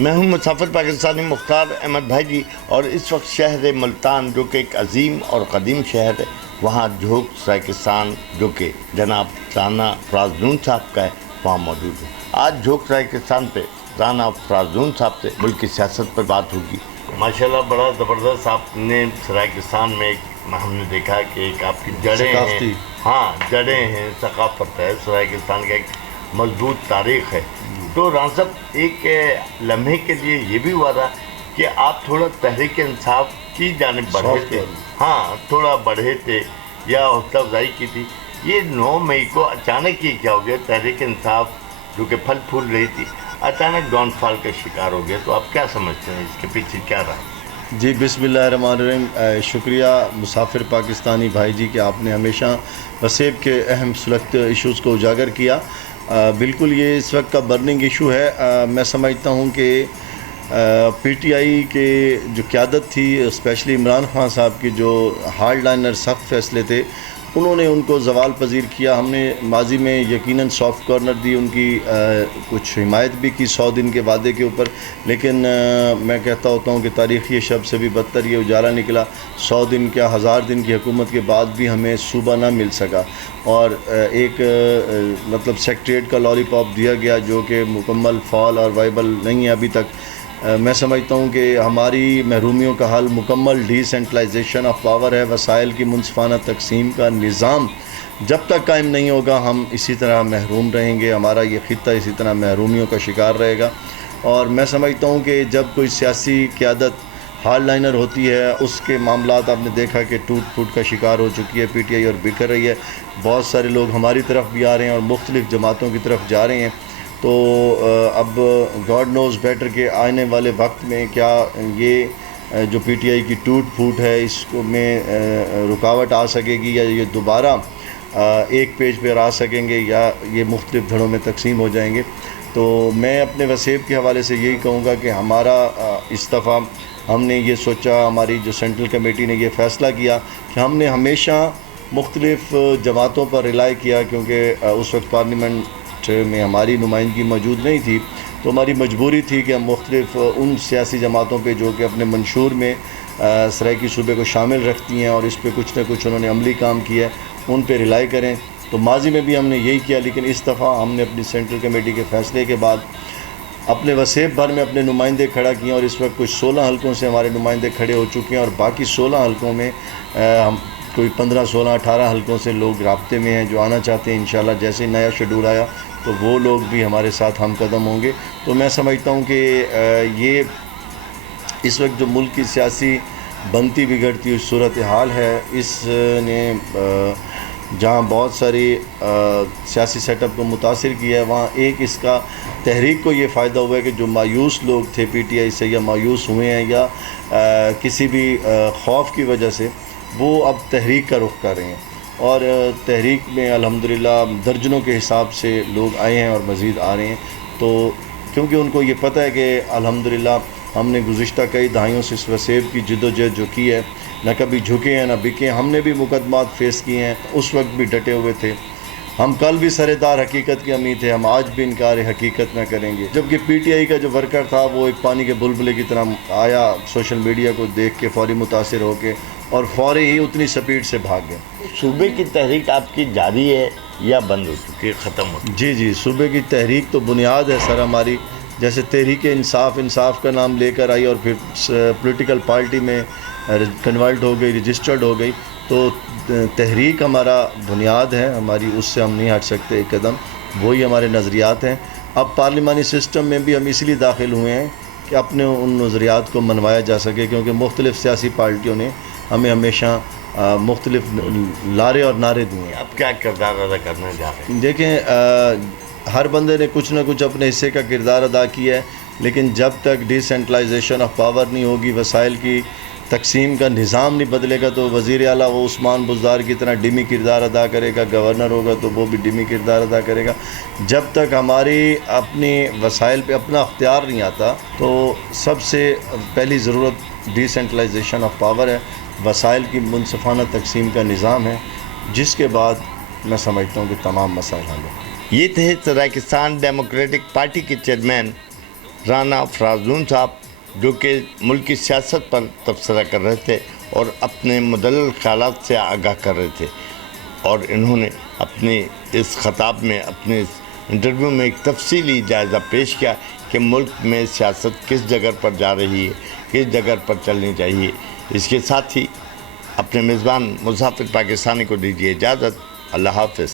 میں ہوں مسافر پاکستانی مختار احمد بھائی جی، اور اس وقت شہر ملتان جو کہ ایک عظیم اور قدیم شہر ہے، وہاں جھوک سرائیکستان جو کہ جناب رانا فرازدون صاحب کا ہے، وہاں موجود ہے۔ آج جھوک سرائیکستان پہ رانا فرازدون صاحب سے ملک کی سیاست پر بات ہوگی۔ ماشاءاللہ بڑا زبردست آپ نے سرائیکستان میں ہم نے دیکھا کہ ایک آپ کی جڑیں ہیں، ہاں جڑیں ہیں، ثقافت ہے، سرائیکستان کا ایک مضبوط تاریخ ہے۔ تو رانا صاحب ایک لمحے کے لیے یہ بھی ہوا تھا کہ آپ تھوڑا تحریک انصاف کی جانب بڑھے تھے، ہاں تھوڑا بڑھے تھے یا حوصلہ افزائی کی تھی۔ یہ 9 مئی کو اچانک یہ کیا ہو گیا، تحریک انصاف جو کہ پھل پھول رہی تھی اچانک ڈاؤن فال کا شکار ہو گیا، تو آپ کیا سمجھتے ہیں اس کے پیچھے کیا رہا؟ جی بسم اللہ الرحمن الرحیم، شکریہ مسافر پاکستانی بھائی جی کہ آپ نے ہمیشہ وسیب کے اہم سلگتے ایشوز کو اجاگر کیا۔ بالکل یہ اس وقت کا برننگ ایشو ہے۔ میں سمجھتا ہوں کہ پی ٹی آئی کے جو قیادت تھی، اسپیشلی عمران خان صاحب کی جو ہارڈ لائنر سخت فیصلے تھے، انہوں نے ان کو زوال پذیر کیا۔ ہم نے ماضی میں یقیناً سافٹ کارنر دی، ان کی کچھ حمایت بھی کی 100 دن کے وعدے کے اوپر، لیکن میں کہتا ہوتا ہوں کہ تاریخی شب سے بھی بدتر یہ اجالا نکلا۔ 100 دن کیا 1000 دن کی حکومت کے بعد بھی ہمیں صوبہ نہ مل سکا، اور ایک مطلب سیکٹریٹ کا لالی پاپ دیا گیا جو کہ مکمل فعال اور وائبل نہیں ہے ابھی تک۔ میں سمجھتا ہوں کہ ہماری محرومیوں کا حل مکمل ڈی سینٹرلائزیشن آف پاور ہے۔ وسائل کی منصفانہ تقسیم کا نظام جب تک قائم نہیں ہوگا ہم اسی طرح محروم رہیں گے، ہمارا یہ خطہ اسی طرح محرومیوں کا شکار رہے گا۔ اور میں سمجھتا ہوں کہ جب کوئی سیاسی قیادت ہارڈ لائنر ہوتی ہے، اس کے معاملات آپ نے دیکھا کہ ٹوٹ پھوٹ کا شکار ہو چکی ہے پی ٹی آئی اور بکھر رہی ہے۔ بہت سارے لوگ ہماری طرف بھی آ رہے ہیں اور مختلف جماعتوں کی طرف جا رہے ہیں۔ تو اب گاڈ نوز بیٹر کہ آنے والے وقت میں کیا یہ جو پی ٹی آئی کی ٹوٹ پھوٹ ہے اس کو میں رکاوٹ آ سکے گی، یا یہ دوبارہ ایک پیج پہ آ سکیں گے، یا یہ مختلف دھڑوں میں تقسیم ہو جائیں گے۔ تو میں اپنے وسیب کے حوالے سے یہی کہوں گا کہ ہمارا اس دفعہ ہم نے یہ سوچا، ہماری جو سینٹرل کمیٹی نے یہ فیصلہ کیا کہ ہم نے ہمیشہ مختلف جماعتوں پر ریلائی کیا، کیونکہ اس وقت پارلیمنٹ میں ہماری نمائندگی موجود نہیں تھی، تو ہماری مجبوری تھی کہ ہم مختلف ان سیاسی جماعتوں پہ جو کہ اپنے منشور میں سرائیکی صوبے کو شامل رکھتی ہیں اور اس پہ کچھ نہ کچھ انہوں نے عملی کام کیا ہے، ان پہ ریلائی کریں۔ تو ماضی میں بھی ہم نے یہی کیا، لیکن اس دفعہ ہم نے اپنی سینٹرل کمیٹی کے فیصلے کے بعد اپنے وسیب بھر میں اپنے نمائندے کھڑا کیے، اور اس وقت کچھ 16 حلقوں سے ہمارے نمائندے کھڑے ہو چکے ہیں، اور باقی 16 حلقوں میں ہم کوئی 15 16 18 حلقوں سے لوگ رابطے میں ہیں جو آنا چاہتے ہیں۔ انشاءاللہ جیسے ہی نیا شیڈول آیا تو وہ لوگ بھی ہمارے ساتھ ہم قدم ہوں گے۔ تو میں سمجھتا ہوں کہ یہ اس وقت جو ملک کی سیاسی بنتی بگڑتی ہوئی صورتحال ہے، اس نے جہاں بہت ساری سیاسی سیٹ اپ کو متاثر کیا ہے، وہاں ایک اس کا تحریک کو یہ فائدہ ہوا ہے کہ جو مایوس لوگ تھے پی ٹی آئی سے، یا مایوس ہوئے ہیں یا کسی بھی خوف کی وجہ سے، وہ اب تحریک کا رخ کر رہے ہیں، اور تحریک میں الحمدللہ درجنوں کے حساب سے لوگ آئے ہیں اور مزید آ رہے ہیں۔ تو کیونکہ ان کو یہ پتہ ہے کہ الحمدللہ ہم نے گزشتہ کئی دہائیوں سے اس وسیب کی جدوجہد جو کی ہے، نہ کبھی جھکے ہیں نہ بکے ہیں، ہم نے بھی مقدمات فیس کیے ہیں، اس وقت بھی ڈٹے ہوئے تھے۔ ہم کل بھی سرے دار حقیقت کے امید تھے، ہم آج بھی انکار حقیقت نہ کریں گے۔ جبکہ پی ٹی آئی کا جو ورکر تھا وہ ایک پانی کے بلبلے کی طرح آیا، سوشل میڈیا کو دیکھ کے فوری متاثر ہو کے، اور فوری ہی اتنی سپیڈ سے بھاگ گئے۔ صوبے کی تحریک آپ کی جاری ہے یا بند ہو چکی ہے، ختم ہو چکی؟ جی صوبے کی تحریک تو بنیاد ہے سر ہماری، جیسے تحریک انصاف کا نام لے کر آئی اور پھر پولیٹیکل پارٹی میں کنورٹ ہو گئی، رجسٹرڈ ہو گئی، تو تحریک ہمارا بنیاد ہے ہماری، اس سے ہم نہیں ہٹ سکتے ایک قدم، وہی ہمارے نظریات ہیں۔ اب پارلیمانی سسٹم میں بھی ہم اس لیے داخل ہوئے ہیں کہ اپنے ان نظریات کو منوایا جا سکے، کیونکہ مختلف سیاسی پارٹیوں نے ہمیں ہمیشہ مختلف لارے اور نعرے دیے ہیں۔ اب کیا کردار ادا کرنا چاہ رہے ہیں؟ دیکھیں، ہر بندے نے کچھ نہ کچھ اپنے حصے کا کردار ادا کیا ہے، لیکن جب تک ڈی سینٹرلائزیشن آف پاور نہیں ہوگی، وسائل کی تقسیم کا نظام نہیں بدلے گا، تو وزیر اعلیٰ وہ عثمان بزدار کی طرح ڈمی کردار ادا کرے گا، گورنر ہوگا تو وہ بھی ڈمی کردار ادا کرے گا۔ جب تک ہماری اپنی وسائل پہ اپنا اختیار نہیں آتا، تو سب سے پہلی ضرورت ڈی سینٹرلائزیشن آف پاور ہے، وسائل کی منصفانہ تقسیم کا نظام ہے، جس کے بعد میں سمجھتا ہوں کہ تمام مسائل حل ہوں۔ یہ تھے سرائیکستان ڈیموکریٹک پارٹی کے چیئرمین رانا فراز صاحب جو کہ ملک کی سیاست پر تبصرہ کر رہے تھے اور اپنے مدلل خیالات سے آگاہ کر رہے تھے، اور انہوں نے اپنے اس خطاب میں، اپنے اس انٹرویو میں ایک تفصیلی جائزہ پیش کیا کہ ملک میں سیاست کس جگہ پر جا رہی ہے، کس جگہ پر چلنی چاہیے۔ اس کے ساتھ ہی اپنے میزبان مسافر پاکستانی کو دیجیے اجازت۔ اللہ حافظ۔